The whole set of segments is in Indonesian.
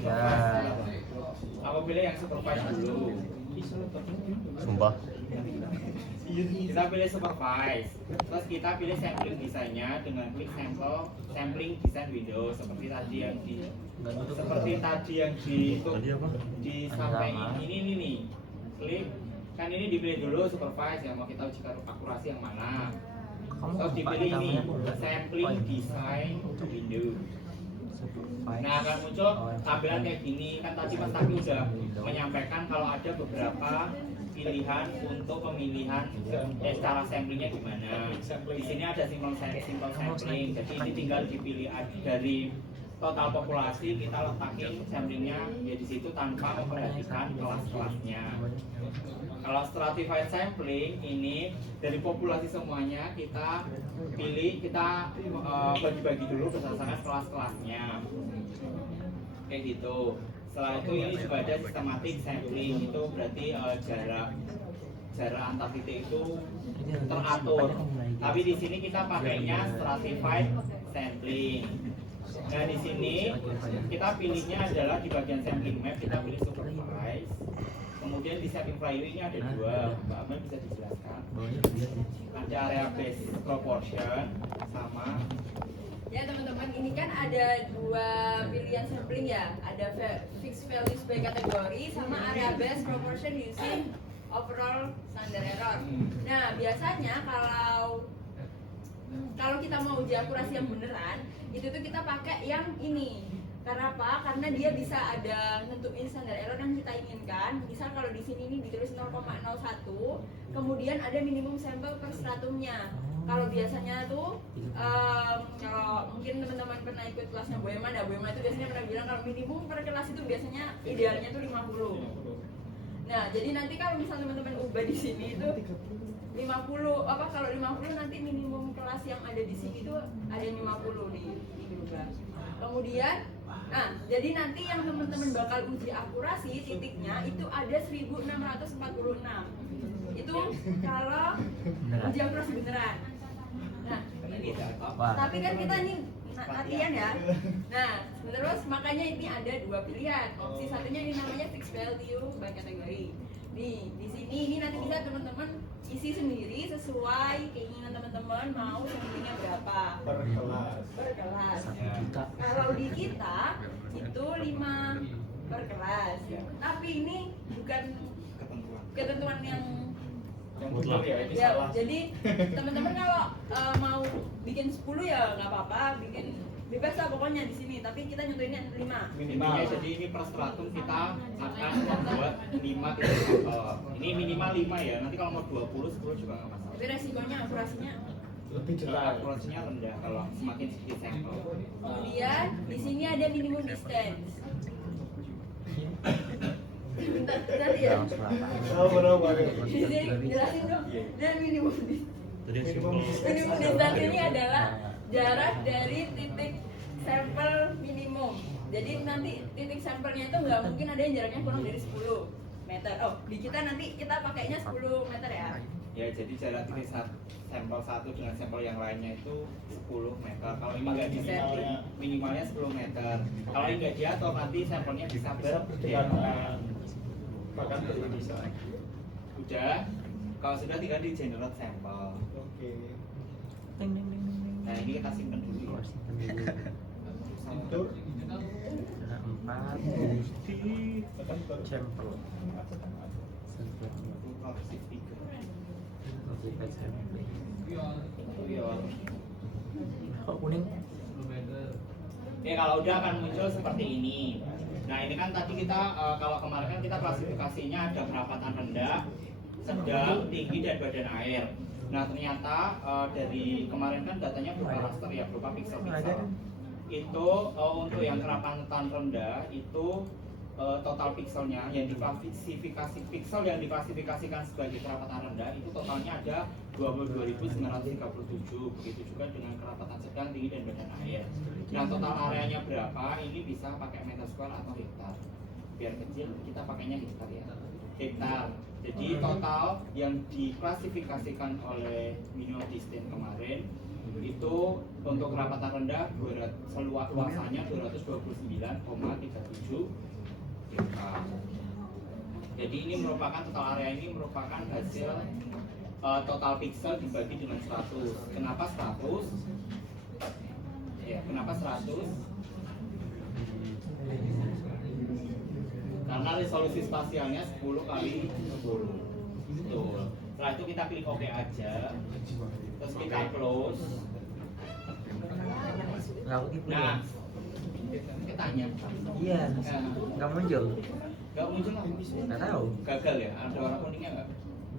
Ya. Aku pilih yang supervise dulu. Sumpah. Kita pilih supervise. Terus kita pilih sampling desainnya dengan klik sampling design window seperti tadi yang di disampaikan ini nih. Klik kan ini dipilih dulu supervise yang mau kita uji akurasi yang mana. Terus dipilih ini sampling design window. Nah akan muncul tampilan kayak gini. Kan tadi Mas Taki udah menyampaikan kalau ada beberapa pilihan untuk pemilihan cara samplingnya gimana. Di sini ada simple sampling. Jadi ini tinggal dipilih dari total populasi, kita letakin samplingnya ya di situ tanpa memperhatikan kelas-kelasnya. Kalau stratified sampling ini dari populasi semuanya kita pilih, kita bagi-bagi dulu berdasarkan kelas-kelasnya. Kayak gitu. Setelah itu ini juga ada systematic sampling, itu berarti jarak antar titik itu teratur. Tapi di sini kita pakainya stratified sampling. Nah di sini kita pilihnya adalah di bagian sampling map kita pilih supervise. Kemudian di setting value ini ada dua, Mbak Aman bisa dijelaskan. Ada area base proportion sama. Ya teman-teman, ini kan ada dua pilihan sampling ya, ada fixed values by kategori sama area based proportion using overall standard error. Nah biasanya kalau kita mau uji akurasi yang beneran, itu tuh kita pakai yang ini. Karena apa? Karena dia bisa ada nentuin standar error yang kita inginkan. Misal kalau di sini ini ditulis 0,01, kemudian ada minimum sampel per stratumnya. Kalau biasanya tuh, kalau mungkin teman-teman pernah ikut kelasnya Bu Emma, Bu Emma itu biasanya pernah bilang kalau minimum per kelas itu biasanya idealnya tuh 50. Nah, jadi nanti kalau misal teman-teman ubah di sini itu 50, kalau 50 nanti minimum kelas yang ada di sini tuh ada 50 diubah. Kemudian, nah, jadi nanti yang teman-teman bakal uji akurasi titiknya itu ada 1646. Itu kalau uji akurasi beneran. Nah, tapi kan kita ini latihan ya. Nah, terus makanya ini ada dua pilihan. Opsi satunya ini namanya fixed value by kategori. Di sini ini nanti bisa teman-teman isi sendiri sesuai keinginan teman-teman mau samplingnya berapa per kelas. Kalau di kita itu 5 per kelas. Tapi ini bukan ketentuan yang mutlak ya, ini ya, salah. jadi teman-teman kalau mau bikin 10 ya nggak apa-apa, bikin bebas lah pokoknya di sini. Tapi kita nyontohinnya 5 minimal. Jadi ini per stratum kita akan membuat 5 titik sampel. Ini minimal 5 ya. Nanti kalau mau 20, 10 juga nggak masalah. tapi resikonya akurasinya. Lebih cepat. Akurasinya rendah kalau semakin sedikit sampel. Kemudian di sini ada minimum distance. Bentar ya. Di sini jelasin dong. Dan minimum distance ini adalah jarak dari titik sampel minimum. Jadi nanti titik sampelnya itu nggak mungkin ada yang jaraknya kurang dari 10 meter. Oh, di kita nanti kita pakainya 10 meter ya. Ya, jadi jarak titik sampel satu dengan sampel yang lainnya itu 10 meter. Kalau ini nggak di setting, minimalnya 10 meter. Kalau ini nggak diatur, nanti sampelnya bisa bergerak. Bahkan bisa. Udah, kalau sudah tinggal di generate sampel. Oke. Nah ini kita simpan dulu ya. Atur. Kok kuning? Oke, kalau udah akan muncul seperti ini. Nah ini kan tadi kita kalau kemarin kan kita klasifikasinya ada perapatan rendah, sedang, tinggi dan badan air. Nah ternyata dari kemarin kan datanya berupa raster ya, berupa pixel-pixel. Itu untuk yang kerapatan rendah itu total pixelnya yang diklasifikasi pixel yang diklasifikasikan sebagai kerapatan rendah itu totalnya ada 22.937. Begitu juga dengan kerapatan sedang, tinggi dan badan air. Nah total areanya berapa? Ini bisa pakai meter square atau hektar. Biar kecil kita pakainya hektar ya. Hektar. Jadi total yang diklasifikasikan oleh minimum distance kemarin itu untuk kerapatan rendah luasannya 229,37 hektar. Jadi ini merupakan total area ini merupakan hasil total pixel dibagi dengan 100. Kenapa 100? Ya, kenapa 100? Karena resolusi spasialnya 10 kali 10. Betul. Setelah itu kita klik OK aja. Terus kita close. Nah, kita tanya. Iya, nggak muncul. Nggak muncul apa? Nggak tahu. Gagal ya? Ada warna kuningnya nggak?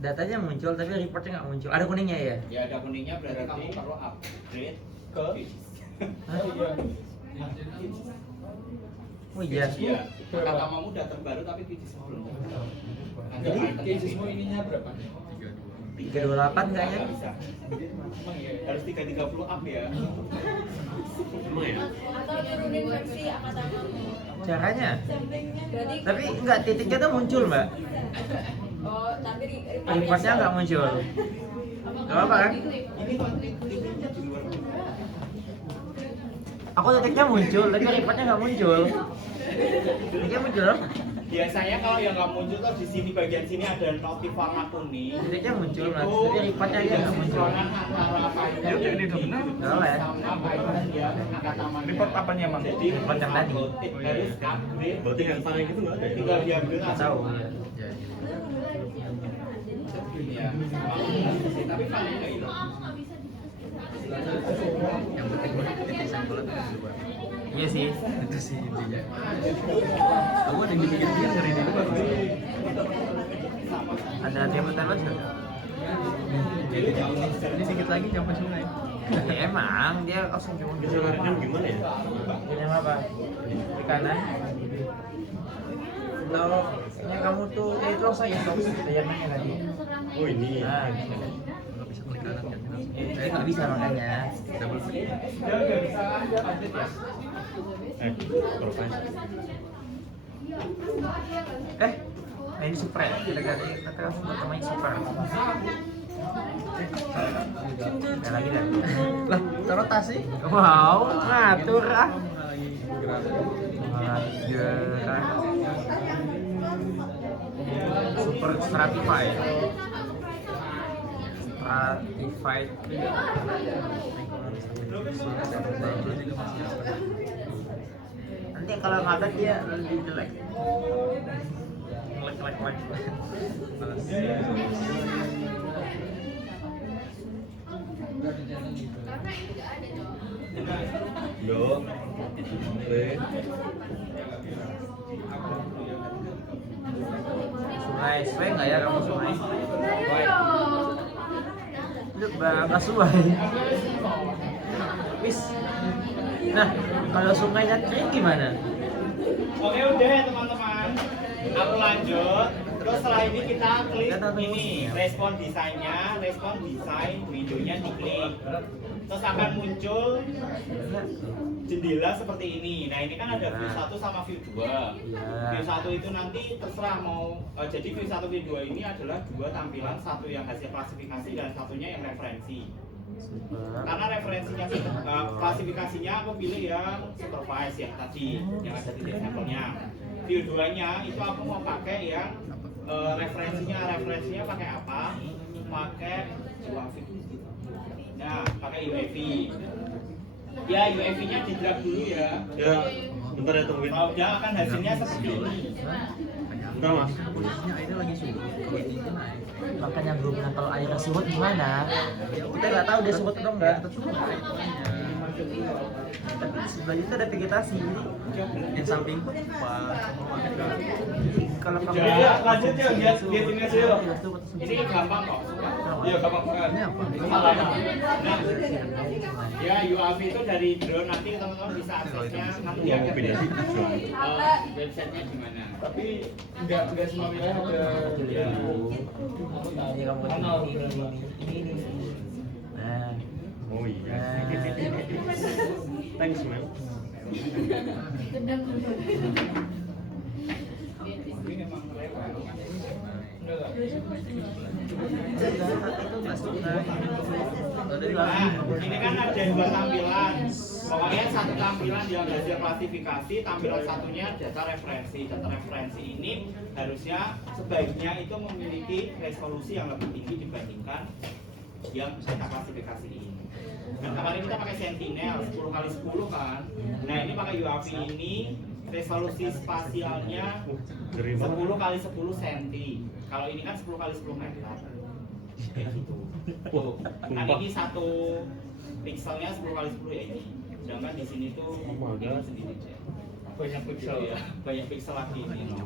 Datanya muncul tapi reportnya nggak muncul. Ada kuningnya ya? Ya ada kuningnya berarti kamu perlu upgrade Ke? Hah? Oh iya. Oh iya. Iya. Kata kamu udah terbaru tapi Fijis belum. Jadi cagesmu ininya berapa? 328 kayaknya. Nggak bisa. Emang iya. Harus 330 up ya. Emang ya? Atau turunin versi angkatan kamu. Caranya? Berarti Tapi enggak, titiknya tuh muncul, Mbak. oh, tapi Reportnya nggak muncul. Gak apa-apa kan? Ini kok titiknya di luar. Aku titiknya muncul, tapi reportnya nggak muncul. Titiknya muncul. Biasanya kalau yang nggak muncul tuh di sini bagian sini ada notif warna kuning. Titiknya muncul, Mas. Tapi reportnya aja nggak muncul. Antara Python Ya, ini udah benar. Boleh. sama Python yang angkatan Report apanya, Mang? Jadi Report yang tadi. harus upgrade. Berarti yang tanah gitu nggak ada ya? Tinggal diambil Nggak tahu. Ya. Tapi paling nggak hilang. Yang penting titik sampelnya tuh keluar. Iya sih, itu sih intinya. Aku ada yang dipikir-pikir dari itu baru. Ada table tennis nggak? Ini dikit lagi nyampe sungai. Ya, emang dia langsung cuma gitu. Jalannya gimana ya? Yang apa? Di kanan. Kalau ini kamu tuh itu langsung yang kamu yang nanya tadi. Oh ini. Nah, Nggak bisa klik kanan kan? nggak bisa makanya. Double klik. Ya nggak bisa aja update ya. Profile. Nah ini super ya? Kita langsung bertemain super. Ada lagi dah. Lah, taruh tas sih? Wow, ngatur ah. Gerak. Super stratified. Stratified. Nanti kalau nggak ada dia lebih jelek. Ngelek-ngelek. Do. B. Sungai nggak ya kamu sungai? Itu nggak sungai. Wis. Nah, kalau sungainya kering gimana? Oke udah ya teman-teman. Aku lanjut. Terus setelah ini kita klik ini respon desainnya, respon desain windownya diklik. Terus akan muncul jendela seperti ini. Nah ini kan ada view 1 sama view 2. View 1 itu nanti terserah mau jadi view 1 view 2 ini adalah dua tampilan, satu yang hasil klasifikasi dan satunya yang referensi. Karena referensinya klasifikasinya aku pilih yang supervise yang tadi yang ada di sampelnya. View 2 nya itu aku mau pakai yang referensinya pakai apa? Pakai UAV. Nah, pakai UAV. Ya, UAV-nya di drag dulu ya. Ya, bentar ya tungguin. Kalau dia akan hasilnya seperti ini. Bentar mas. Posisinya airnya lagi surut, tinggi naik. Makanya belum bilang kalau airnya surut gimana? Kita nggak tahu dia surut atau enggak. Tapi sebelah itu ada vegetasi. Yang samping kalau kamu Ya, lanjut ya, lihat ini aja yuk. Ini gampang kok. Iya, gampang banget. Ini apa? Salah. Nah, ya UAV itu dari drone nanti teman-teman bisa aksesnya nanti ya websitenya gimana. Tapi nggak semua wilayah ada. Ya. Ini kamu ini. Nah, Oh iya. Thanks man. Ini memang lewat. nggak? Nah, ini kan ada dua tampilan. Pokoknya satu tampilan yang hasil klasifikasi, tampilan satunya data referensi. Data referensi ini harusnya sebaiknya itu memiliki resolusi yang lebih tinggi dibandingkan yang data klasifikasi ini. Dan kemarin kita pakai Sentinel 10x10 kan. Nah ini pakai UAV ini resolusi spasialnya 10x10 cm. Kalau ini kan 10x10 meter. Kayak gitu. Tuh. Kan ini satu pixelnya 10x10 ya ini. Sedangkan di sini tuh ini sendiri aja. Banyak pixel Gitu ya. Banyak pixel lagi ini.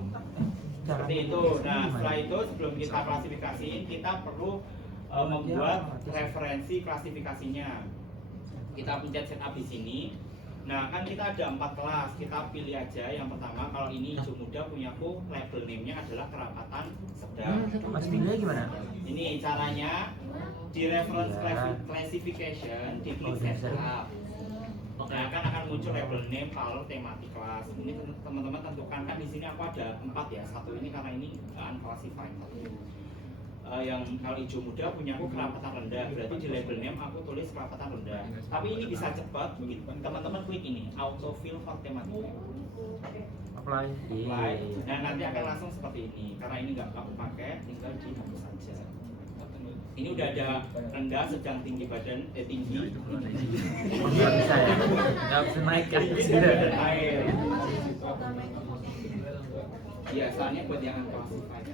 Seperti itu. Nah setelah itu sebelum kita klasifikasiin kita perlu membuat referensi klasifikasinya. Kita pencet setup di sini. Nah kan kita ada 4 kelas, kita pilih aja yang pertama. Kalau ini hijau muda punyaku, label name-nya adalah kerapatan sedang. Mas pilihnya gimana? Ini caranya di reference classification, di klik setup. Nah kan akan muncul label name, color, tematik kelas. Ini teman-teman tentukan kan di sini aku ada 4 ya. Satu ini karena ini unclassified. Yang kalau hijau muda punya aku kerapatan rendah, berarti di label name aku tulis kerapatan rendah. Tapi ini bisa cepat, teman-teman klik ini autofill for thematic. Apply. Nah nanti akan langsung seperti ini. Karena ini nggak aku pakai, tinggal dihapus saja. Ini udah ada rendah, sedang, tinggi badan, tinggi. Nggak bisa ya? Nggak bisa naik kan? Tinggi badan air. Iya, soalnya buat yang unclassified.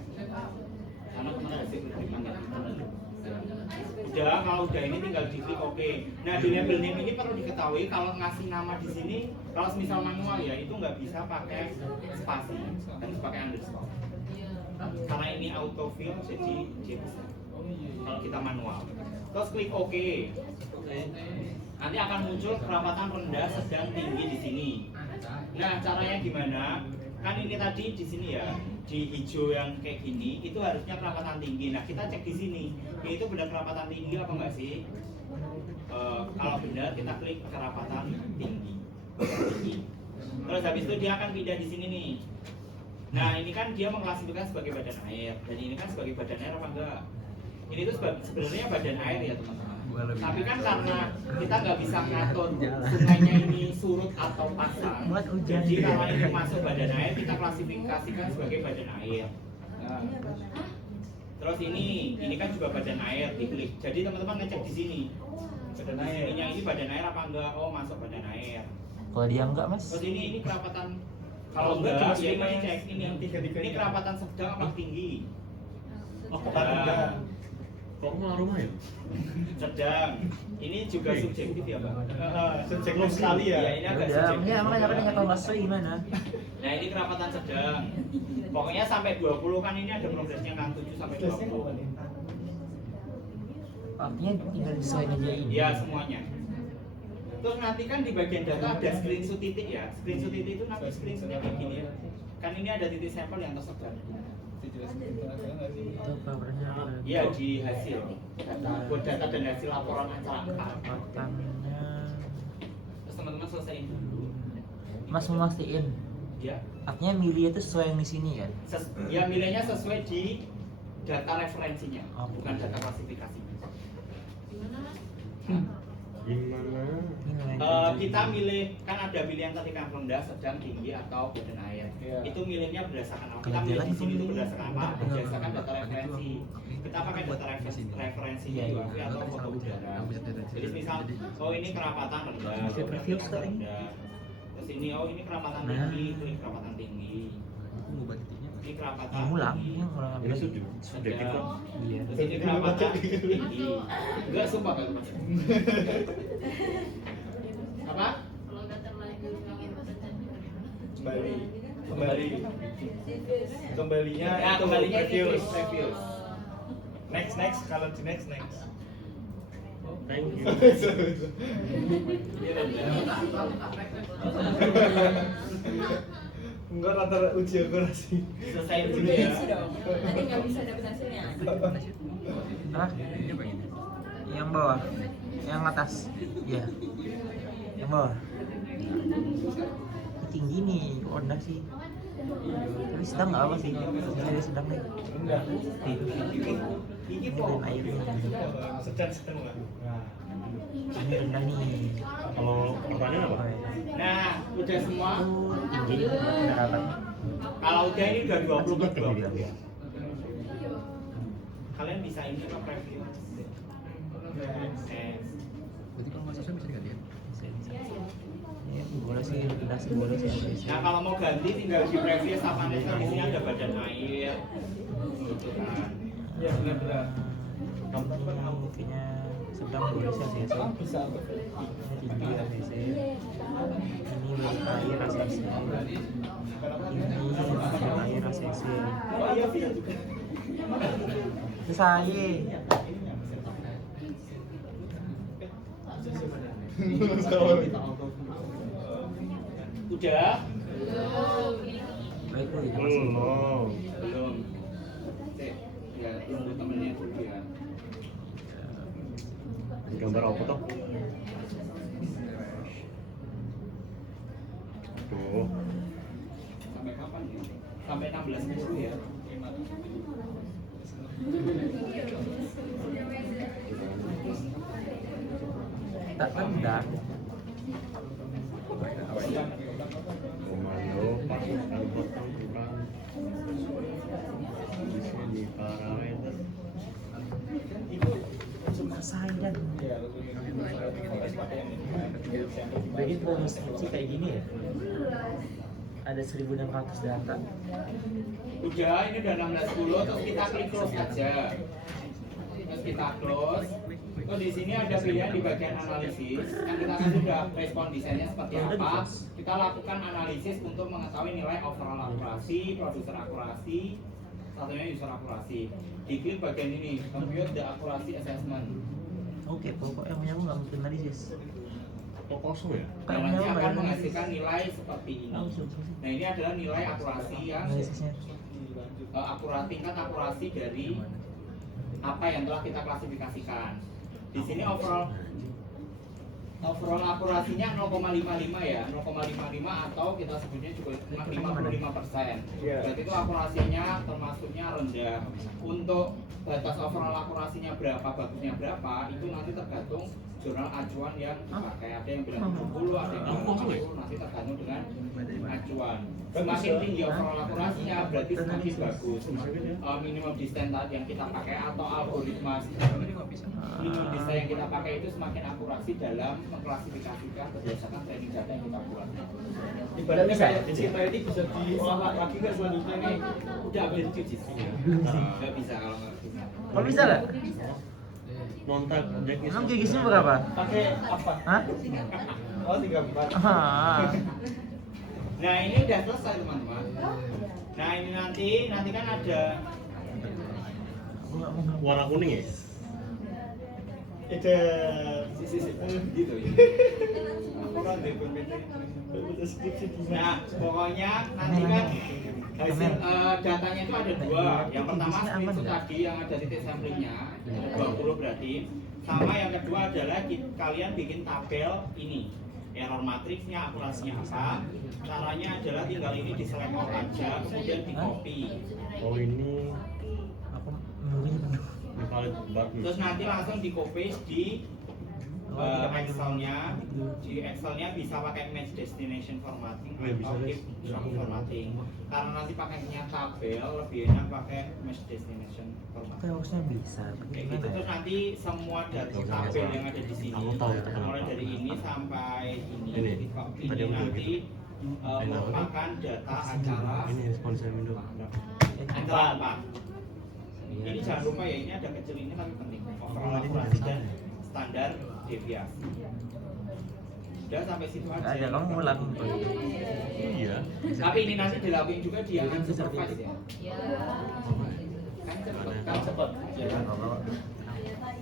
Karena kemana hasil penerbitan udah, kalau udah ini tinggal diklik oke. Nah di label name ini perlu diketahui kalau ngasih nama di sini, kalau misal manual ya itu nggak bisa pakai spasi, harus pakai underscore. Karena ini autofill jadi dia bisa. Kalau kita manual, terus klik oke. Nanti akan muncul kerapatan rendah, sedang, tinggi di sini. Nah caranya gimana? Kan ini tadi di sini ya, di hijau yang kayak gini itu harusnya kerapatan tinggi. Nah kita cek di sini, itu benar kerapatan tinggi apa enggak sih? Kalau benar kita klik kerapatan tinggi. Terus habis itu dia akan pindah di sini nih. Nah ini kan dia mengklasifikasikan sebagai badan air, dan ini kan sebagai badan air apa enggak? Ini tuh sebenarnya badan air ya teman-teman. Tapi kan karena kita nggak bisa ngatur sungainya ini surut atau pasang, jadi kalau ini masuk badan air kita klasifikasikan sebagai badan air. Nah, terus ini kan juga badan air, diklik. Jadi teman-teman ngecek di sini, badan air. Ini badan air apa enggak? Oh masuk badan air. Kalau dia enggak mas? Terus ini kerapatan. Kalau enggak, ya ini cek ini kerapatan sedang apa tinggi? Oh, enggak. Kok malah rumah ya? Sedang. Ini juga subjektif ya, Pak. Subjektif sekali ya. Iya, ini agak Ya, subjektif. ya makanya aku nggak tahu masuk gimana. Nah, ini kerapatan sedang. Pokoknya sampai 20 kan ini ada progresnya kan 7 sampai 20. Artinya tinggal desain aja ini. Iya, semuanya. Terus nanti kan di bagian data ada screenshot titik ya. Screenshot titik itu nanti screenshotnya kayak gini ya. Kan ini ada titik sampel yang tersebar. Itu kabarnya apa? Iya, di hasil. Buat data dan hasil laporan acara. Katakannya. Terus teman-teman selesaiin dulu. Mas memastikan. Ya. Artinya milih itu sesuai yang di sini kan? Ya milihnya sesuai di data referensinya, Oh, bukan data klasifikasinya. Gimana? Kita milih, kan ada pilihan tadi kan rendah, sedang, tinggi, atau badan air. Iya. Itu milihnya berdasarkan apa? Kita milih di sini itu berdasarkan apa? Berdasarkan data referensi. Kita pakai data referensinya UAV atau foto udara. Jadi misal, oh ini kerapatan rendah, oh berarti kerapatan rendah. Terus ini, oh ini kerapatan tinggi, klik kerapatan tinggi. Ini kerapatan Yang ulang, tinggi. yang ulang Ini subjektif kok. Iya. Terus ini kerapatan tinggi. Enggak, sumpah kalau baca. Apa? Kembalinya Ya, itu kembalinya ini reviews. reviews. Next kalau di next. Thank you. Ini rendah. Enggak antara uji akurasi. Selesai dulu Udah ya. isi dong. Nanti nggak bisa dapet hasilnya. Ah, yang bawah, yang atas, ya, yang bawah. Tinggi nih, kok rendah sih? Tapi sedang nggak apa sih? Saya sedang nih. Enggak. Ini Ini kok dan airnya. Sedang lah. Ini rendah nih. Kalau pertanyaan apa? Oh, ya. nah udah semua. Tinggi daratan. Kalau udah ini udah 20 per 20. Iya. Kalian bisa ini apa preview? Berarti kalau nggak sesuai bisa diganti ya? Ya, boleh sih, rendah sih boleh sih. Nah kalau mau ganti tinggal di preview sama Nestor, di sini ada badan air. Gitu kan. Iya benar-benar. Kayaknya sedang boleh sih ACC. Bisa. Tinggi ACC. Ini baru air ACC. Ini baru air ACC. Oh iya bisa juga. Itu saya. Udah? Baik Bu, terima kasih. Belum. Belum. Cek, ya tunggu temennya dulu ya. Gambar apa toh? Tuh. Sampai kapan ya? Sampai 16.10 ya. Tak tendang. Komando pasukan pertempuran di sini parameter. Selesai dan Iya. bikin promosi kayak gini ya. Ada 1.600 data. Udah, ini udah 16.10, terus kita klik close aja. Terus kita close. Terus di sini ada pilihan di bagian analisis. Kan kita kan sudah respon desainnya seperti apa. Kita lakukan analisis untuk mengetahui nilai overall akurasi, produser akurasi, satunya user akurasi. Diklik bagian ini, compute the accuracy assessment. Oke, pokoknya punya aku nggak mungkin analisis. Kok kosong ya? Dan nanti akan menghasilkan nilai seperti ini. Tahu sih. Nah ini adalah nilai akurasi yang Analisisnya. tingkat akurasi dari apa yang telah kita klasifikasikan. Di sini overall akurasinya 0,55 ya, 0,55 atau kita sebutnya juga 55%. Berarti itu akurasinya termasuknya rendah. Untuk batas overall akurasinya berapa, bagusnya berapa, itu nanti tergantung jurnal acuan yang dipakai. Ada yang bilang 70, ada yang bilang 60, nanti tergantung dengan acuan. Semakin tinggi overall akurasinya berarti semakin bagus. Minimum distance yang kita pakai atau algoritma minimum distance yang kita pakai itu semakin akurasi dalam mengklasifikasikan berdasarkan training data yang kita buat. Ibaratnya kayak data ini bisa diolah lagi nggak selanjutnya nih? Udah update cuci sih. Nggak bisa kalau nggak bisa. Kok bisa nggak? Nontak Jackis. Emang gigisnya berapa? Pakai apa? Hah? Oh 34. Ah. Nah ini udah selesai teman-teman. Nah ini nanti kan ada Aku nggak mau. Warna kuning ya? Ada gitu ya. kurang deh PPT. Deskripsi Nah pokoknya nanti kan hasil datanya itu ada dua. Yang pertama itu tadi yang ada titik samplingnya, ada 20 berarti. Sama yang kedua adalah kalian bikin tabel ini. Error matriksnya, akurasinya apa. Caranya adalah tinggal ini di select all aja, kemudian di copy. Oh ini Aku mungkin. valid button. Terus nanti langsung di copy di Excelnya. Di Excelnya bisa pakai match destination formatting Oh, ya, bisa, atau guys. keep strong formatting. Karena nanti pakainya tabel lebih enak pakai match destination formatting. Kayak harusnya bisa. Tapi Kayak gitu gimana terus ya? nanti semua data tabel yang ada di sini Aku tahu itu kenapa. mulai dari ini sampai ini Ini. ini Tadi aku nanti gitu. merupakan data acara Ini sponsor Indo. acara apa? Ini jangan lupa ya, ini ada kecil ini tapi penting. Overall akurasi dan standar deviasi. Udah sampai situ aja. Nggak ada, kamu ngulang. Iya. Tapi ini nanti dilakuin juga di yang supervise ya. Kan cepet.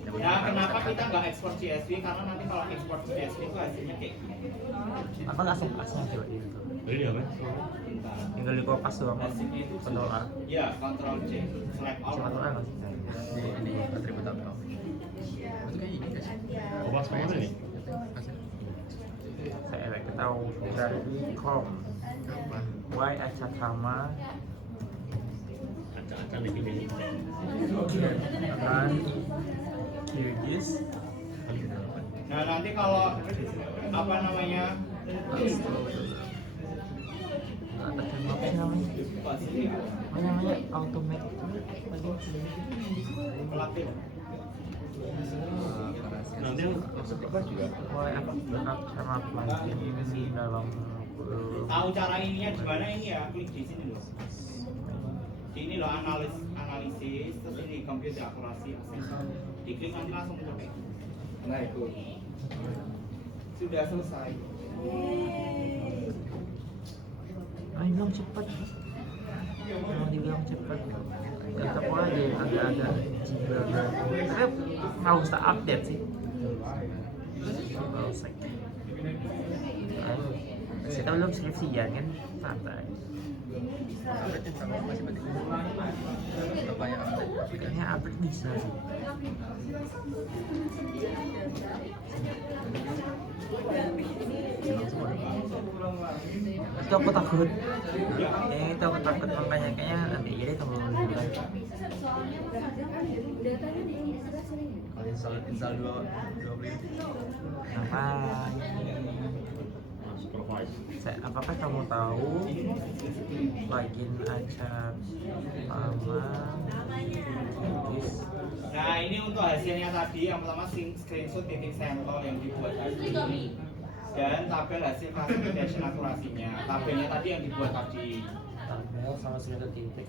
Nah, kenapa kita nggak ekspor CSV? Karena nanti kalau ekspor CSV itu hasilnya kayak gini. Apa nggak sih pasnya coba itu? Ini apa? Bentar. Tinggal di kopas doang. Hasilnya itu Control A. Ya, Ctrl C, select all. Cuma Ctrl A nggak sih? Di atribut tabel. Itu kayak ini guys. Kopas mana nih? Hasil. Saya tahu dari Chrome. Y acak sama Acak-acak dipilih. kan QGIS Nah nanti kalau apa namanya ada apa sih namanya? Apa namanya? Automate pelatih Nanti apa juga? Y acak sama plugin di dalam tahu cara ininya di mana ini ya, klik di sini loh. Di ini loh analisis terus ini computer akurasi access. Diklik nanti langsung muncul kayak gitu. Nah itu sudah selesai. Ayo dong cepet mau dibilang cepet tetap aja agak-agak jibra tapi nggak usah update sih nggak usah kita belum skripsian kan santai kayaknya update bisa sih itu aku takut itu aku takut makanya kayaknya nanti jadi tunggu dulu kan Kalau install dua menit. ngapain Supervise. apakah kamu tahu plugin acak sama QGIS Nah ini untuk hasilnya tadi yang pertama screenshot titik sampel yang dibuat tadi dan tabel hasil classification akurasinya. Tabelnya tadi yang dibuat tadi. tabel sama screenshot titik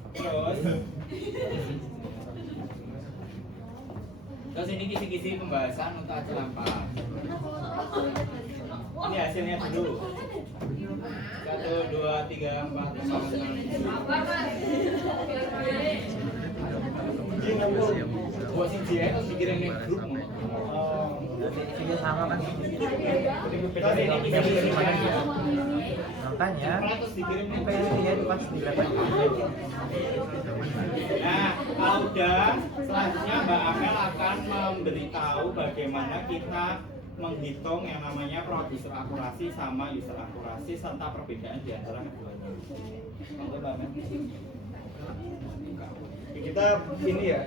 Terus ini kisi-kisi pembahasan untuk acara 4. Ini hasilnya dulu. 1, 2, 3, 4, 5, 6. Buat si dia itu dikirim ke grup. ini sama kan Terus ini kisi-kisi makanya terus dikirim ke pengen dia pas di level Nah, kalau udah, selanjutnya Mbak Amel akan memberitahu bagaimana kita menghitung yang namanya produser akurasi sama user akurasi serta perbedaan di antara keduanya. Monggo Mbak Amel. Kita ini ya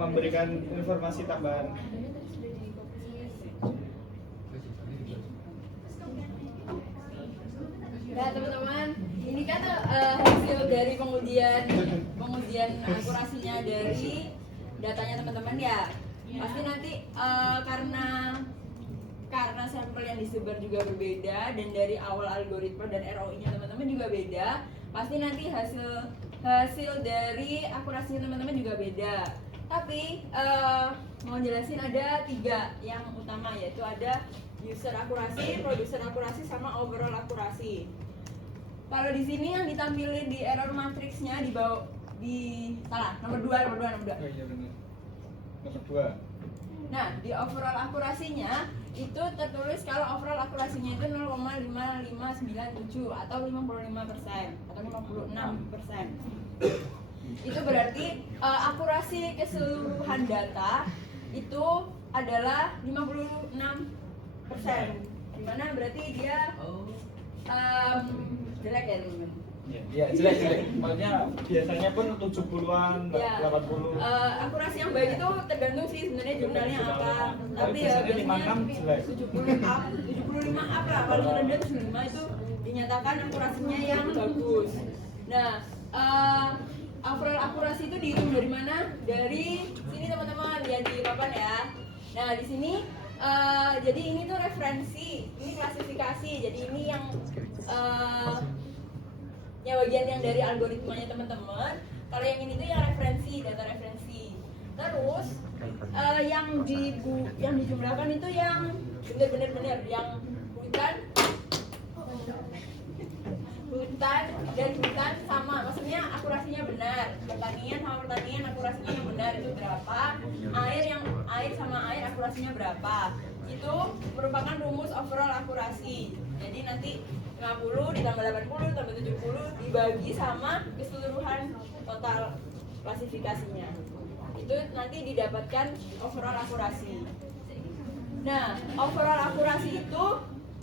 memberikan informasi tambahan. Nah teman-teman, ini kan hasil dari pengujian akurasinya dari datanya teman-teman ya. Pasti nanti karena sampel yang disebar juga berbeda dan dari awal algoritma dan ROI-nya teman-teman juga beda. Pasti nanti hasil dari akurasinya teman-teman juga beda. Tapi mau jelasin ada 3 yang utama, yaitu ada user akurasi, producer akurasi, sama overall akurasi. Kalau di sini yang ditampilin di error matrixnya di bawah nomor 2. Oh iya benar. Nomor 2. Nah, di overall akurasinya itu tertulis kalau overall akurasinya itu 0,5597 atau 55% atau 56%. Itu berarti akurasi keseluruhan data itu adalah 56%. Dimana berarti dia jelek ya teman-teman. Iya, jelek. Maksudnya biasanya pun 70-an, Ya. 80. Akurasi yang baik itu tergantung sih sebenarnya jurnalnya apa. Tapi ya biasanya 56 jelek. 75 up lah. Kalau rendah 75 itu dinyatakan akurasinya yang bagus. Nah, overall akurasi itu dihitung dari mana? Dari sini teman-teman, lihat di papan ya. Nah, di sini jadi ini tuh referensi, ini klasifikasi. Jadi ini yang ya bagian yang dari algoritmanya teman-teman. Kalau yang ini tuh yang referensi, data referensi. Terus yang dijumlahkan itu yang benar yang hutan dan hutan sama, maksudnya akurasinya benar. Pertanian sama pertanian akurasinya yang benar itu berapa? Air sama air akurasinya berapa? Itu merupakan rumus overall akurasi. Jadi nanti 50 ditambah 80 tambah 70 dibagi sama keseluruhan total klasifikasinya. Itu nanti didapatkan overall akurasi. Nah, overall akurasi itu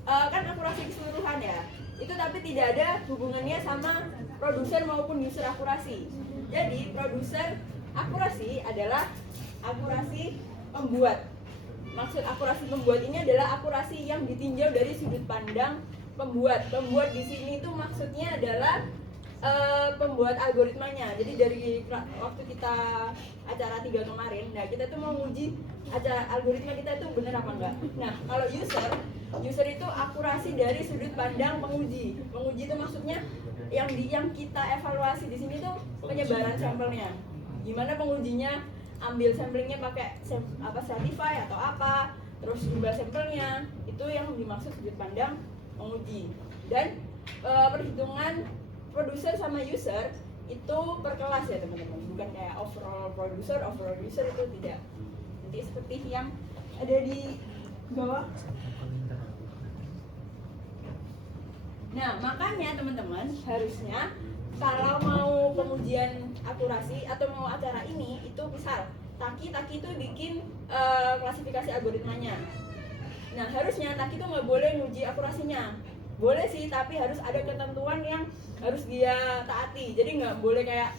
kan akurasi keseluruhan ya. itu tapi tidak ada hubungannya sama produser maupun user akurasi. Jadi produser akurasi adalah akurasi pembuat. Maksud akurasi pembuat ini adalah akurasi yang ditinjau dari sudut pandang pembuat. Pembuat di sini itu maksudnya adalah pembuat algoritmanya. Jadi dari waktu kita acara 3 kemarin, nah kita tuh mau uji algoritma kita itu benar apa enggak. Nah, kalau user itu akurasi dari sudut pandang penguji. Penguji itu maksudnya yang kita evaluasi di sini tuh penyebaran sampelnya. Gimana pengujinya ambil sampelnya pakai Stratify atau apa, terus ubah sampelnya, itu yang dimaksud sudut pandang penguji. Dan perhitungan produser sama user itu per kelas ya teman-teman, bukan kayak overall producer itu tidak. Jadi seperti yang ada di bawah. Nah, makanya teman-teman harusnya kalau mau pengujian akurasi atau mau acara ini itu misal Taki itu bikin klasifikasi algoritmanya. Nah, harusnya Taki itu nggak boleh nguji akurasinya. Boleh sih, tapi harus ada ketentuan yang harus dia taati. Jadi nggak boleh kayak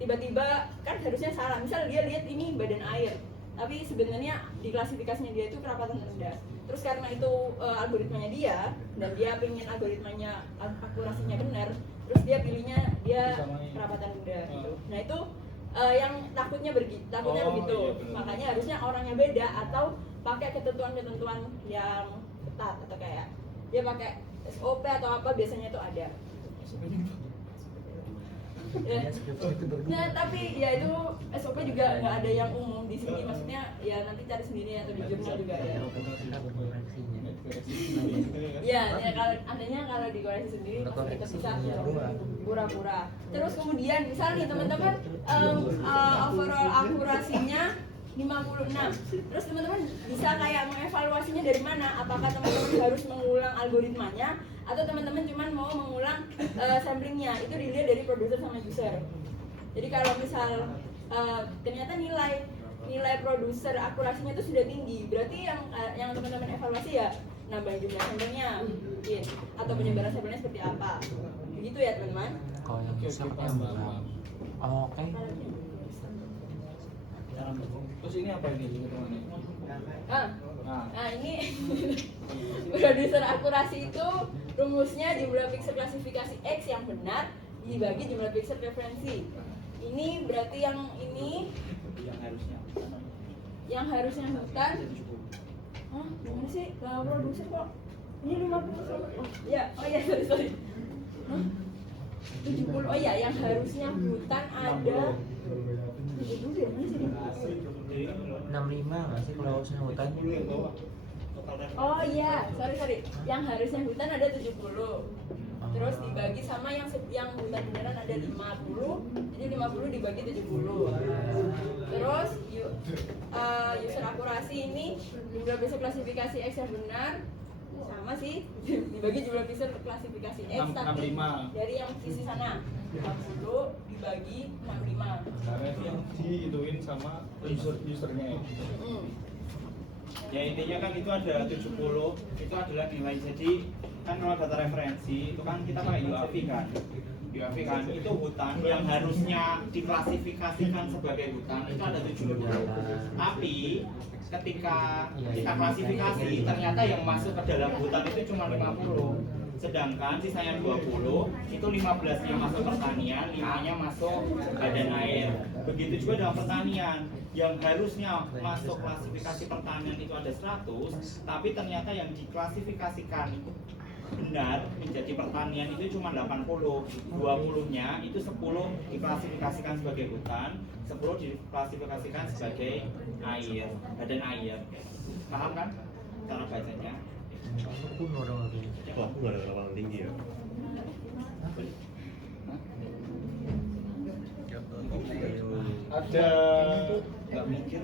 tiba-tiba, kan harusnya salah. Misal dia lihat ini badan air, tapi sebenarnya di klasifikasinya dia itu kerapatan rendah. Terus karena itu algoritmanya dia, dan dia pengen algoritmanya akurasinya benar, terus dia pilihnya dia kerapatan rendah gitu. Nah itu yang takutnya begitu. Iya, makanya harusnya orangnya beda atau pakai ketentuan-ketentuan yang ketat atau kayak dia pakai SOP atau apa biasanya itu ada. Ya. Nah tapi ya itu SOP juga nggak ada yang umum di sini, maksudnya ya nanti cari sendiri atau di jurnal juga ada. Ya kalau dikoreksi sendiri pasti kita bisa pura-pura. Terus kemudian misal nih teman-teman overall akurasinya 56. Terus teman-teman bisa kayak mengevaluasinya dari mana? Apakah teman-teman harus mengulang algoritmanya atau teman-teman cuma mau mengulang samplingnya? Itu dilihat dari produser sama user. Jadi kalau misal ternyata nilai produser akurasinya itu sudah tinggi, berarti yang teman-teman evaluasi ya nambah jumlah sampelnya mungkin, atau penyebaran sampelnya seperti apa. Begitu ya teman-teman. Kalau yang usernya belum. Oke. Terus ini apa ini teman-teman? Nah ini produser akurasi itu rumusnya jumlah pixel klasifikasi X yang benar dibagi jumlah pixel referensi. Ini berarti yang ini yang harusnya hutan. Gimana sih? Kalau produser kok ini 50. Oh ya sorry. 70. Oh ya, yang harusnya hutan ada 65 nggak sih kalau urusan hutan? Oh iya, sorry. Yang harusnya hutan ada 70. Terus dibagi sama yang hutan beneran ada 50. Jadi 50 dibagi 70. Terus user akurasi ini jumlah pixel klasifikasi X yang benar sama sih dibagi jumlah pixel klasifikasi X tapi dari yang sisi sana 50 dibagi 65. Karena itu yang diituin sama usernya. Ya intinya kan itu ada 70, itu adalah nilai. Jadi kan kalau data referensi itu kan kita pakai UAV kan. UAV kan itu hutan yang harusnya diklasifikasikan sebagai hutan itu ada 70. Tapi ketika kita klasifikasi ternyata yang masuk ke dalam hutan itu cuma 50. Sedangkan sisanya 20 itu 15-nya masuk pertanian, 5-nya masuk badan air. Begitu juga dalam pertanian, yang harusnya masuk klasifikasi pertanian itu ada 100, tapi ternyata yang diklasifikasikan benar menjadi pertanian itu cuma 80. 20-nya itu 10 diklasifikasikan sebagai hutan, 10 diklasifikasikan sebagai air, badan air. Paham kan cara bacanya? Wah, aku gak ada kelapangan tinggi ya. Ada nggak mikir?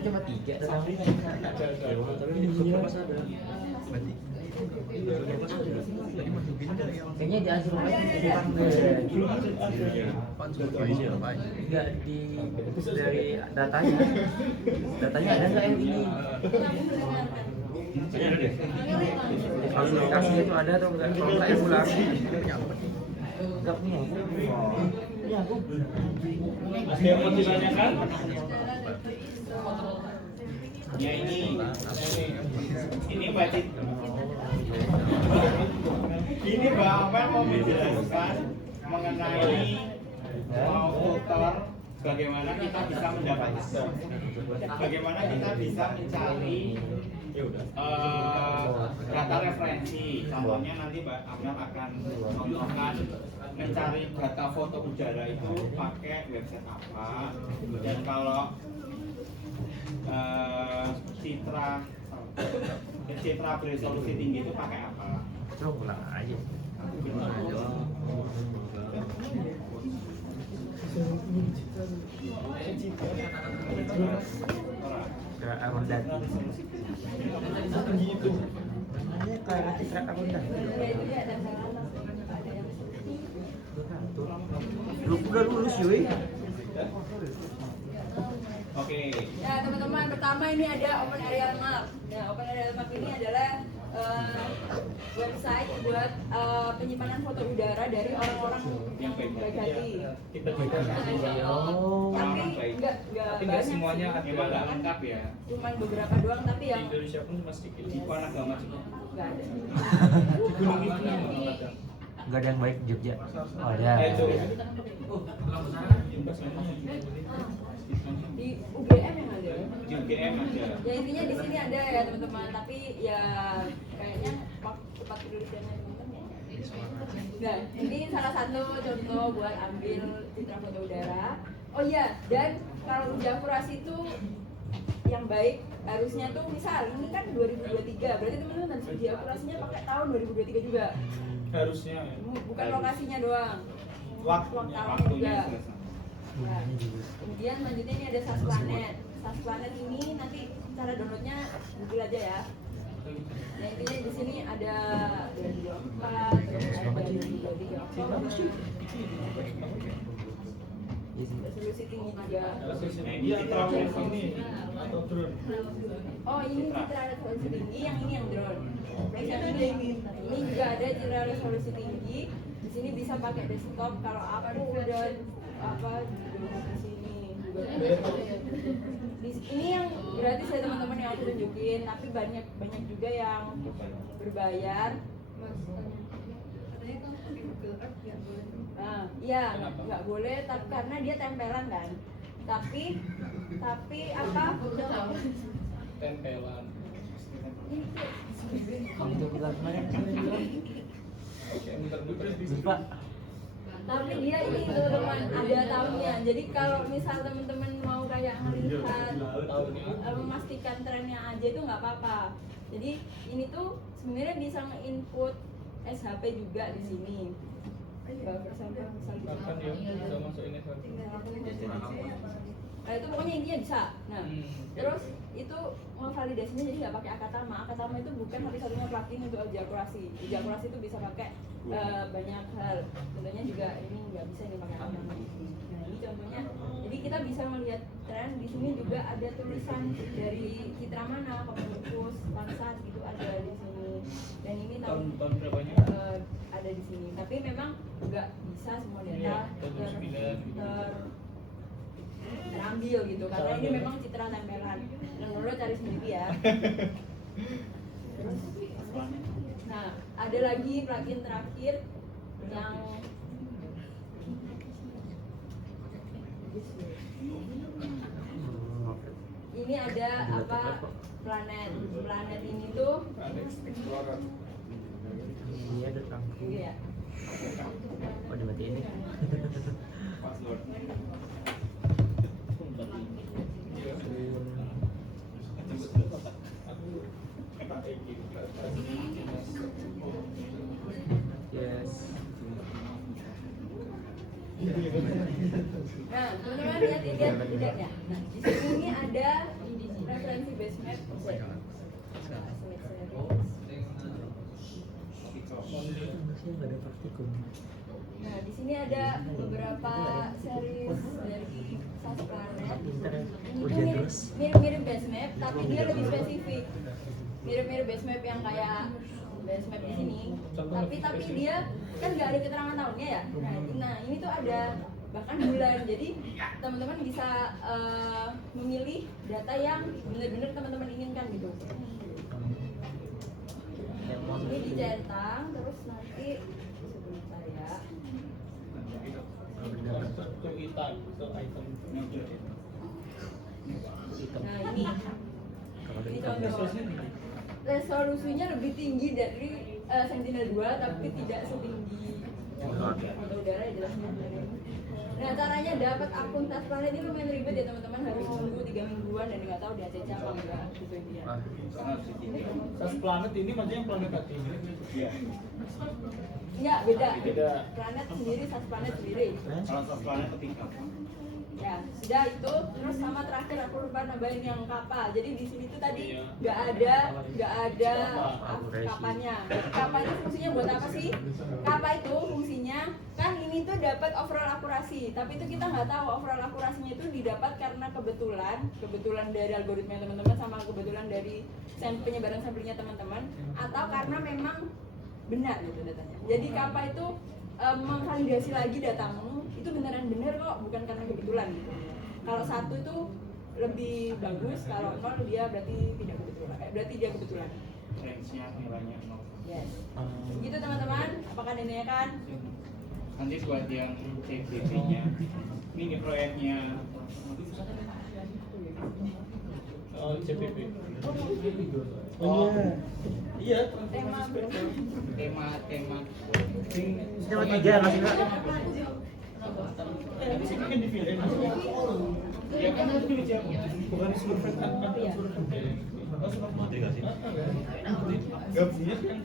Cuma 3 ada. Tapi di Supermas ada. Berarti Kayaknya di Azure kurang deh. Apaan supervisor apa? Enggak di dari datanya. Datanya ada nggak yang ini? Kalau aplikasinya itu ada atau enggak? Kalau enggak ya pulang. Enggak punya. Punya aku. Ada yang mau ditanyakan? Ya ini Mbak Cit. Ini Mbak Amel mau menjelaskan mengenai mau tutor bagaimana kita bisa mendapatkan, bagaimana kita bisa mencari data referensi. Contohnya nanti Mbak Amel akan contohkan mencari data foto udara itu pakai website apa, dan kalau citra beresolusi tinggi itu pakai apa? Lo pulang aja. Ke akun data. Namanya kayak citra akun data. Lu udah lulus cuy. Oke. Ya teman-teman, pertama ini ada Open Aerial Map. Nah, Open Aerial Map ini adalah website buat penyimpanan foto udara dari orang-orang yang baik hati. Oh. Tapi enggak Tapi nggak banyak semuanya sih. Memang nggak lengkap ya. Cuman beberapa doang, tapi Di yang Indonesia pun cuma sedikit. Di Wanagama juga. enggak ada. Di Gunung itu memang ada. Enggak ada yang baik di Jogja. Oh ada. Itu. Di UGM yang ada. Di UGM ada. Ya intinya di sini ada ya teman-teman, tapi ya kayaknya cepat penelitiannya teman-teman. Nah, ini salah satu contoh buat ambil citra foto udara. Oh iya, dan kalau uji akurasi itu yang baik harusnya tuh misal ini kan 2023, berarti teman-teman harus uji akurasinya pakai tahun 2023 juga. Harusnya ya. Bukan lokasinya doang. Waktunya. Tahunnya Waktunya juga. selesai. Nah, kemudian selanjutnya ini ada SAS Planet. SAS Planet ini nanti cara downloadnya Google aja ya. Nah intinya di sini ada 2024, terus ada 2023. Resolusi tinggi juga. Nah, ini citra ini atau drone. Oh ini citra resolusi tinggi, yang ini yang drone. Nah, ini juga ada citra resolusi tinggi. Di sini bisa pakai desktop. Kalau apa tuh udah apa di sini juga. Ini yang gratis ya teman-teman yang aku tunjukin, tapi banyak juga yang berbayar. Nah, iya nggak boleh, tapi karena dia tempelan kan. Tapi apa? Tempelan. Kamu tuh bilang kemarin. Kayak muter-muter di Lupa. Tapi dia ini teman-teman ada tahunnya. Jadi kalau misal teman-teman mau kayak melihat memastikan trennya aja itu nggak apa-apa. Jadi ini tuh sebenarnya bisa nge-input SHP juga di sini. Kapan ya bisa masuk ini? Nah itu pokoknya intinya bisa. Nah terus itu validasinya jadi nggak pakai Akatama. Akatama itu bukan satu-satunya plugin untuk uji akurasi. Uji akurasi itu bisa pakai banyak hal. Contohnya juga ini nggak bisa ini pakai Akatama. Nah ini contohnya. Jadi kita bisa melihat tren. Di sini juga ada tulisan dari citra mana, Kopernikus, Landsat gitu ada di sini. Dan ini Tahun berapanya? ada di sini. Tapi memang nggak bisa semua data Iya, tahun 9. terambil gitu karena ini memang citra tempelan. Dan lo cari sendiri ya. Nah, ada lagi plugin terakhir yang ini ada apa planet. Planet ini tuh Explorer. Iya ada tangku. ya. Oh dimatiin nih. Password. Yes. Nah, teman-teman lihat tidaknya. Nah, di sini ini ada referensi base map. Masih nggak ada praktikum. Nah, di sini ada beberapa series dari SAS Planet. Pinter ya. Ini tuh Ujian mirip, terus. mirip base map, tapi dia lebih spesifik. Mirip base map yang kayak base map di sini. Tapi dia kan nggak ada keterangan tahunnya ya. Nah, ini tuh ada bahkan bulan. Jadi teman-teman bisa memilih data yang benar-benar teman-teman inginkan gitu. Ini dicentang, terus nanti sebentar ya. Ke kita, ke item. Nah ini contoh. Resolusinya lebih tinggi dari Sentinel-2 tapi tidak setinggi foto udara ya jelasnya. Nah caranya dapat akun SAS Planet ini lumayan ribet ya teman-teman, harus nunggu 3 mingguan dan nggak tahu di ACC apa enggak gitu dia. SAS Planet ini maksudnya yang planet tadi. Iya. Enggak, beda. Beda. Planet sendiri, SAS Planet sendiri. Kalau SAS Planet ketingkat. Ya, sudah itu. Terus sama terakhir aku lupa nambahin yang kapal. Jadi di sini tuh tadi nggak ada kapannya. Kapal itu fungsinya buat apa sih? Kapal itu fungsinya kan ini tuh dapat overall akurasi. Tapi itu kita nggak tahu overall akurasinya itu didapat karena kebetulan dari algoritma teman-teman sama kebetulan dari penyebaran sampelnya teman-teman, atau karena memang benar gitu datanya. Jadi kapal itu mengvalidasi lagi datamu itu beneran bener kok, bukan karena kebetulan gitu. Kalau satu itu lebih bagus, kalau nol dia berarti tidak kebetulan. Berarti dia kebetulan. Range-nya nilainya 0. Yes. Gitu teman-teman, apakah ada yang kan? Nanti buat yang CPP-nya, ini proyeknya Oh, CPP. Oh Iya. Tema tema Tema 3 nggak sih Kak? Di sini kan dipilih. ya kan harus dijawab. Bukan survei kan? Iya. Oh, survei mati nggak sih? Gak punya kan?